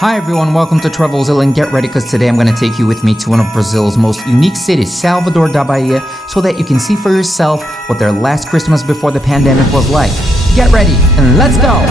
Hi everyone, welcome to Travelzilla, and get ready because today I'm going to take you with me to one of Brazil's most unique cities, Salvador da Bahia, so that you can see for yourself what their last Christmas before the pandemic was like. Get ready and let's go!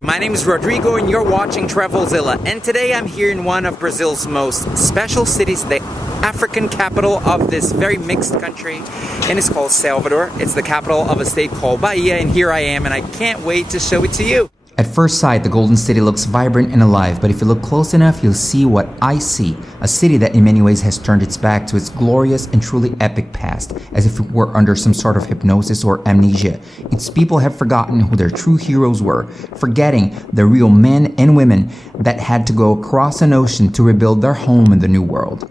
My name is Rodrigo and you're watching Travelzilla, and today I'm here in one of Brazil's most special cities, the African capital of this very mixed country, and it's called Salvador. It's the capital of a state called Bahia, and here I am, and I can't wait to show it to you. At first sight, the Golden City looks vibrant and alive, but if you look close enough, you'll see what I see. A city that in many ways has turned its back to its glorious and truly epic past, as if it were under some sort of hypnosis or amnesia. Its people have forgotten who their true heroes were, forgetting the real men and women that had to go across an ocean to rebuild their home in the new world.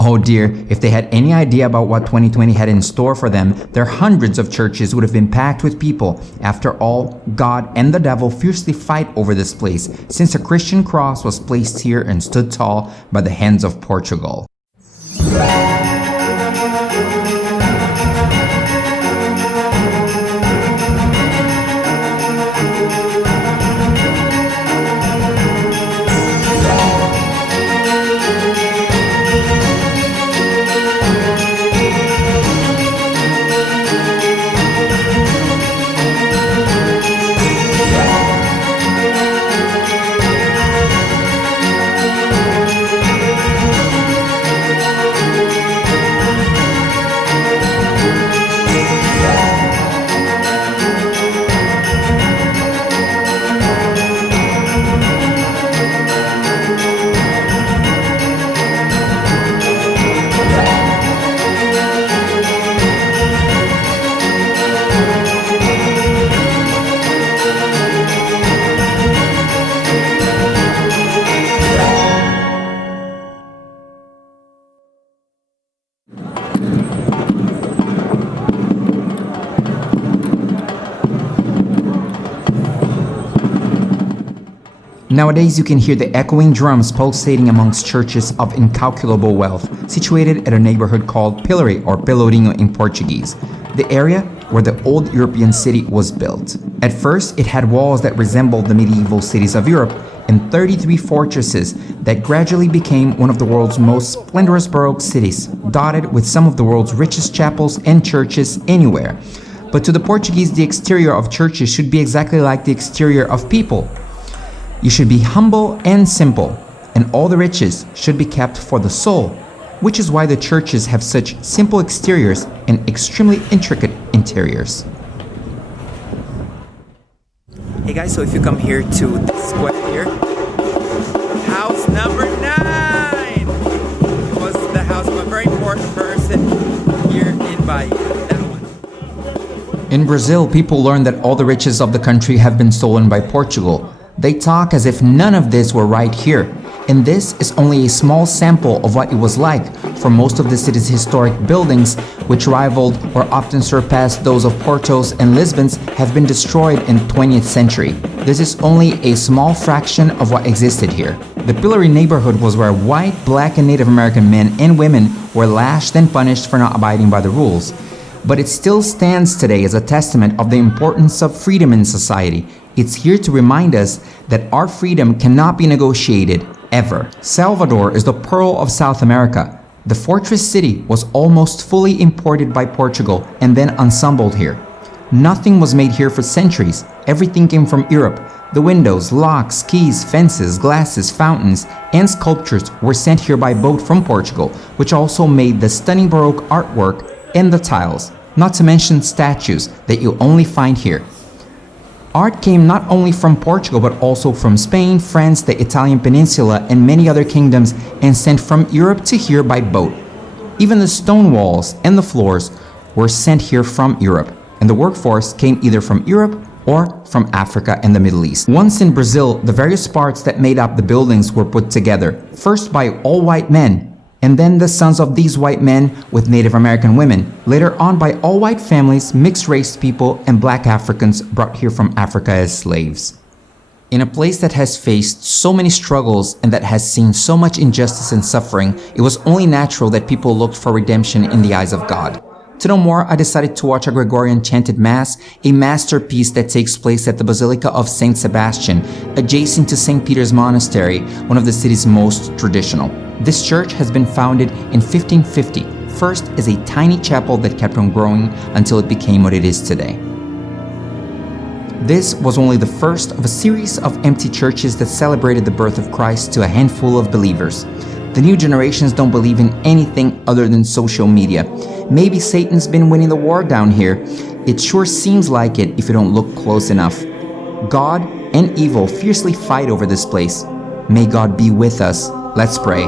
Oh dear, if they had any idea about what 2020 had in store for them, their hundreds of churches would have been packed with people. After all, God and the devil fiercely fight over this place, since a Christian cross was placed here and stood tall by the hands of Portugal. Nowadays, you can hear the echoing drums pulsating amongst churches of incalculable wealth, situated at a neighborhood called Pillory, or Pelourinho in Portuguese, the area where the old European city was built. At first, it had walls that resembled the medieval cities of Europe, and 33 fortresses that gradually became one of the world's most splendorous Baroque cities, dotted with some of the world's richest chapels and churches anywhere. But to the Portuguese, the exterior of churches should be exactly like the exterior of people. You should be humble and simple, and all the riches should be kept for the soul, which is why the churches have such simple exteriors and extremely intricate interiors. Hey guys, so if you come here to this square here, house number 9! It was the house of a very important person here in Bahia, that one. In Brazil, people learn that all the riches of the country have been stolen by Portugal. They talk as if none of this were right here, and this is only a small sample of what it was like for most of the city's historic buildings, which rivaled or often surpassed those of Porto's and Lisbon's, have been destroyed in the 20th century. This is only a small fraction of what existed here. The Pillory neighborhood was where white, black, and Native American men and women were lashed and punished for not abiding by the rules. But it still stands today as a testament of the importance of freedom in society. It's here to remind us that our freedom cannot be negotiated, ever. Salvador is the pearl of South America. The fortress city was almost fully imported by Portugal and then ensembled here. Nothing was made here for centuries. Everything came from Europe. The windows, locks, keys, fences, glasses, fountains, and sculptures were sent here by boat from Portugal, which also made the stunning Baroque artwork and the tiles, not to mention statues that you'll only find here. Art came not only from Portugal but also from Spain, France, the Italian peninsula, and many other kingdoms, and sent from Europe to here by boat. Even the stone walls and the floors were sent here from Europe, and the workforce came either from Europe or from Africa and the Middle East. Once in Brazil, the various parts that made up the buildings were put together, first by all white men, and then the sons of these white men with Native American women, later on by all white families, mixed race people, and black Africans brought here from Africa as slaves. In a place that has faced so many struggles and that has seen so much injustice and suffering, it was only natural that people looked for redemption in the eyes of God. To know more, I decided to watch a Gregorian chanted Mass, a masterpiece that takes place at the Basilica of Saint Sebastian, adjacent to St. Peter's Monastery, one of the city's most traditional. This church has been founded in 1550, first as a tiny chapel that kept on growing until it became what it is today. This was only the first of a series of empty churches that celebrated the birth of Christ to a handful of believers. The new generations don't believe in anything other than social media. Maybe Satan's been winning the war down here. It sure seems like it if you don't look close enough. God and evil fiercely fight over this place. May God be with us. Let's pray.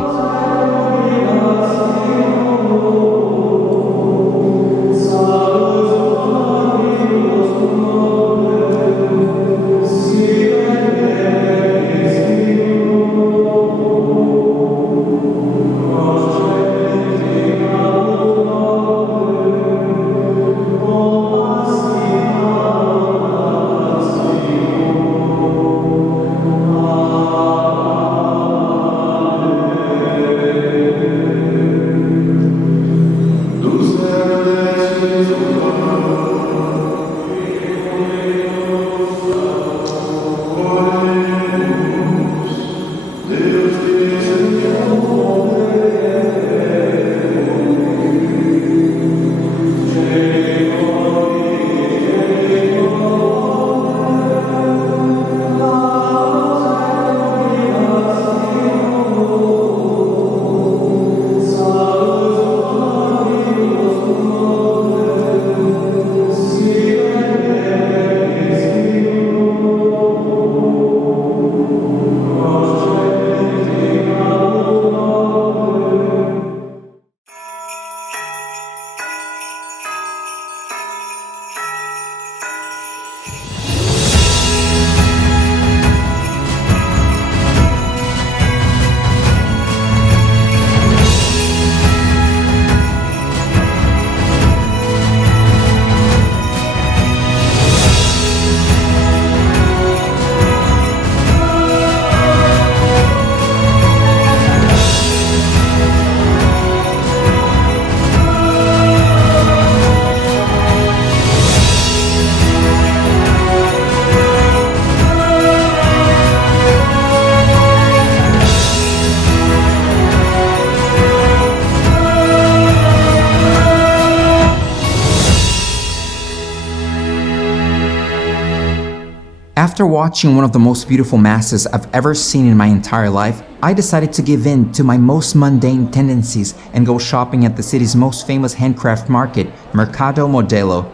After watching one of the most beautiful masses I've ever seen in my entire life, I decided to give in to my most mundane tendencies and go shopping at the city's most famous handcraft market, Mercado Modelo.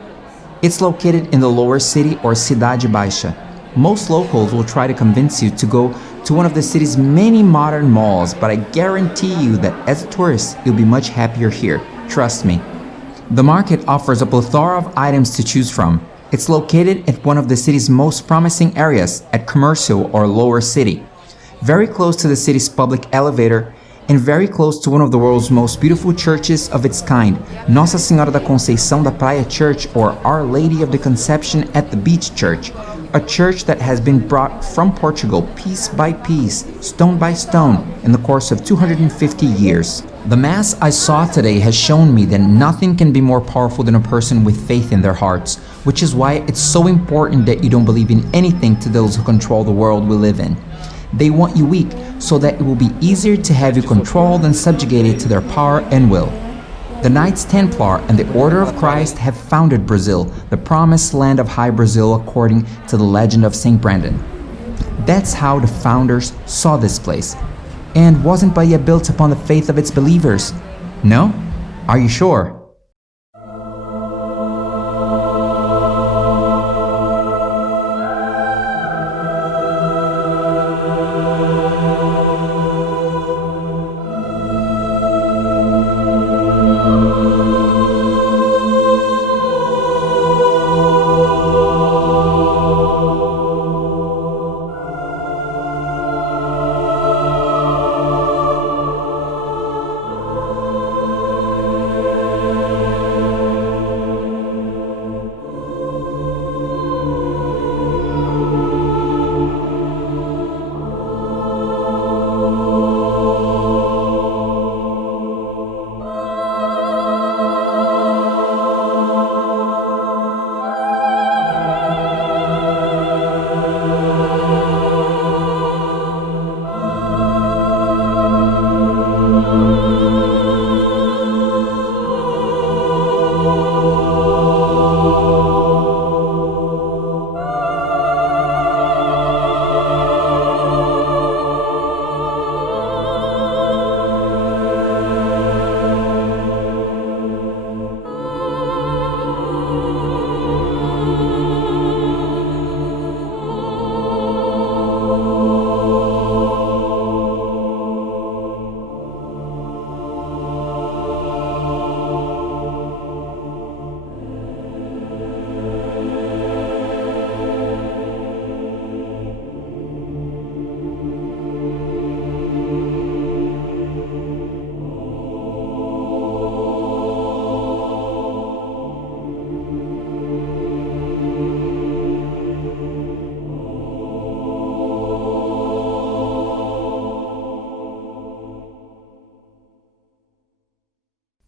It's located in the lower city or Cidade Baixa. Most locals will try to convince you to go to one of the city's many modern malls, but I guarantee you that as a tourist, you'll be much happier here. Trust me. The market offers a plethora of items to choose from. It's located at one of the city's most promising areas, at Commercial or Lower City, very close to the city's public elevator and very close to one of the world's most beautiful churches of its kind, Nossa Senhora da Conceição da Praia Church, or Our Lady of the Conception at the Beach Church, a church that has been brought from Portugal piece by piece, stone by stone, in the course of 250 years. The Mass I saw today has shown me that nothing can be more powerful than a person with faith in their hearts, which is why it's so important that you don't believe in anything to those who control the world we live in. They want you weak so that it will be easier to have you controlled and subjugated to their power and will. The Knights Templar and the Order of Christ have founded Brazil, the promised land of High Brazil according to the legend of St. Brendan. That's how the founders saw this place. And wasn't Bahia built upon the faith of its believers? No? Are you sure?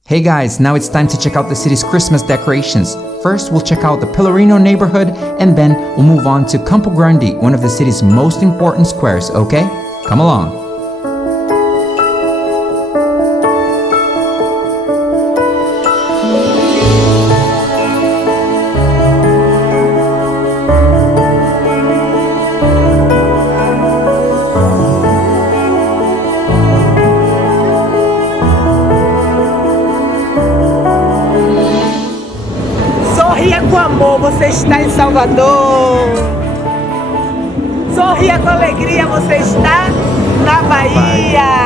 Hey guys, now it's time to check out the city's Christmas decorations. First, we'll check out the Pelourinho neighborhood, and then we'll move on to Campo Grande, one of the city's most important squares, okay? Come along. Sorria com amor, você está em Salvador. Sorria com alegria, você está na Bahia.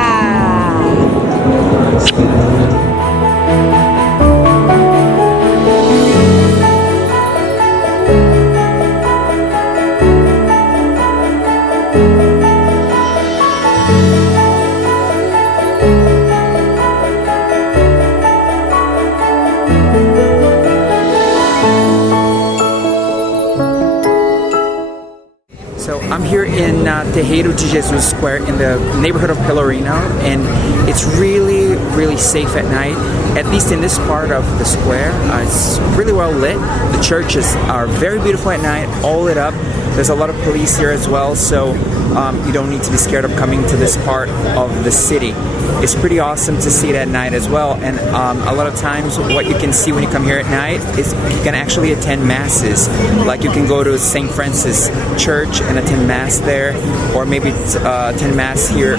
So I'm here in Terreiro de Jesus Square in the neighborhood of Pelourinho, and it's really safe at night. At least in this part of the square, it's really well lit. The churches are very beautiful at night, all lit up. There's a lot of police here as well, so you don't need to be scared of coming to this part of the city. It's pretty awesome to see it at night as well, and a lot of times what you can see when you come here at night is you can actually attend masses. Like you can go to St. Francis Church and attend mass there, or maybe attend mass here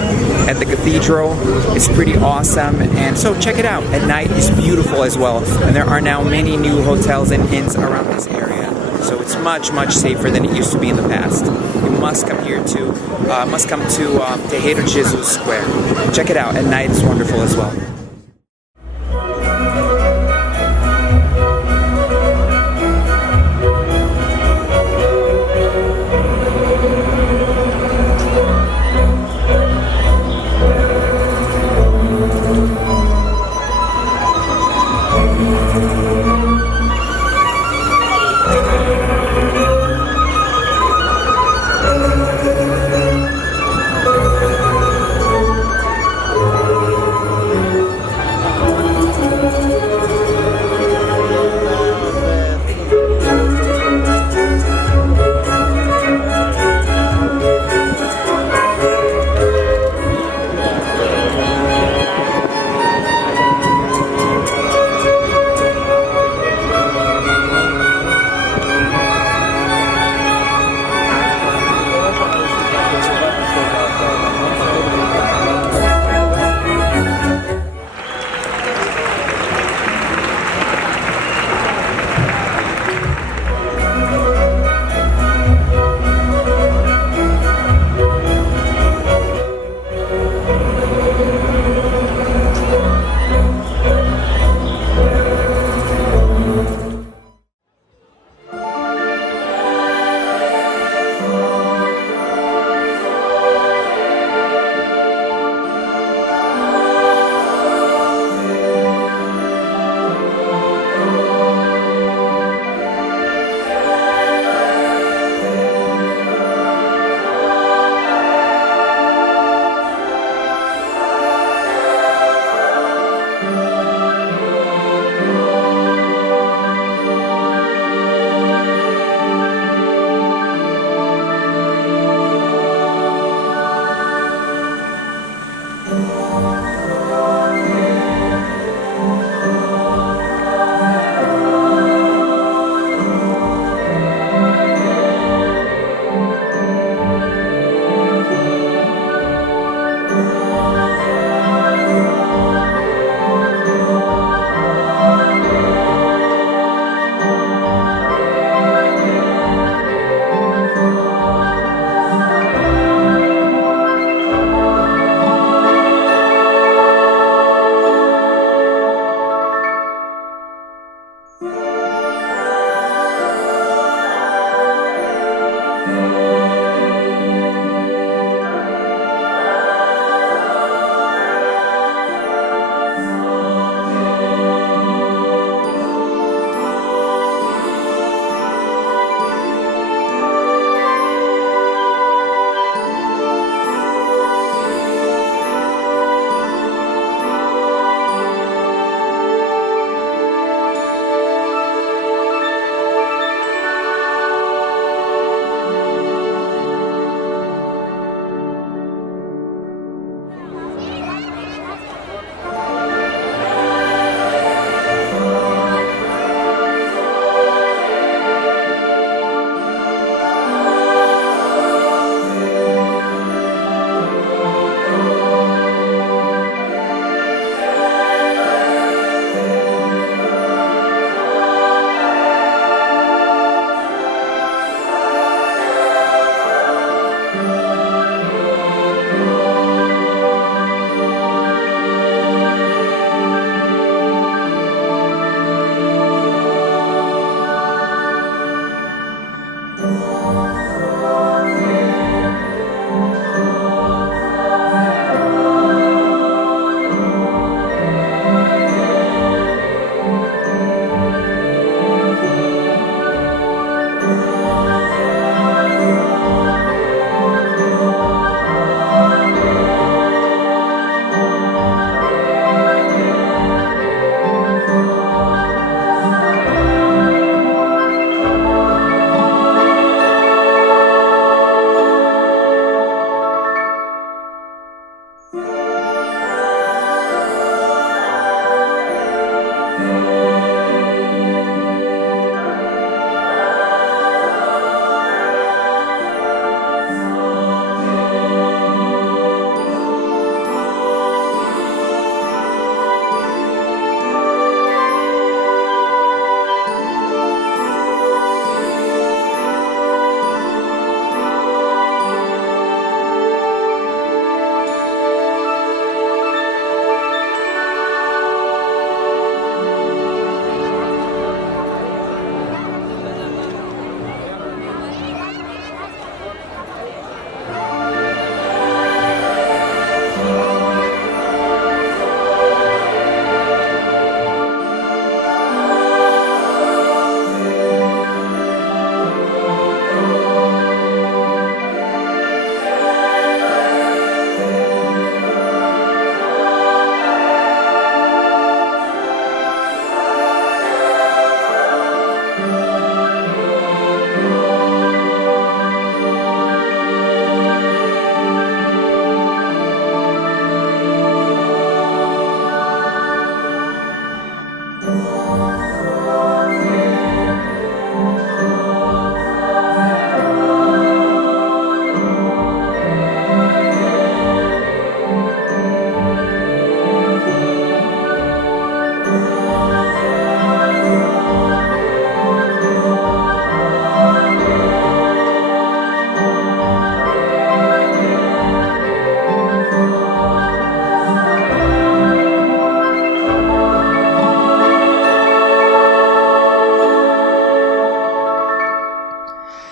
at the cathedral. It's pretty awesome, and so check it out. At night it's beautiful as well, and there are now many new hotels and inns around this area. So it's much safer than it used to be in the past. You must come here to Terreiro de Jesus Square. Check it out. At night it's wonderful as well.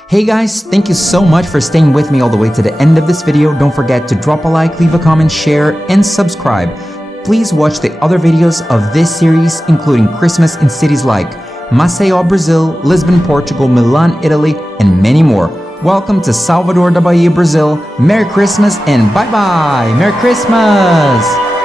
Hey guys, thank you so much for staying with me all the way to the end of this video. Don't forget to drop a like, leave a comment, share, and subscribe. Please watch the other videos of this series, including Christmas in cities like Maceió, Brazil, Lisbon, Portugal, Milan, Italy, and many more. Welcome to Salvador da Bahia, Brazil. Merry Christmas and bye-bye! Merry Christmas!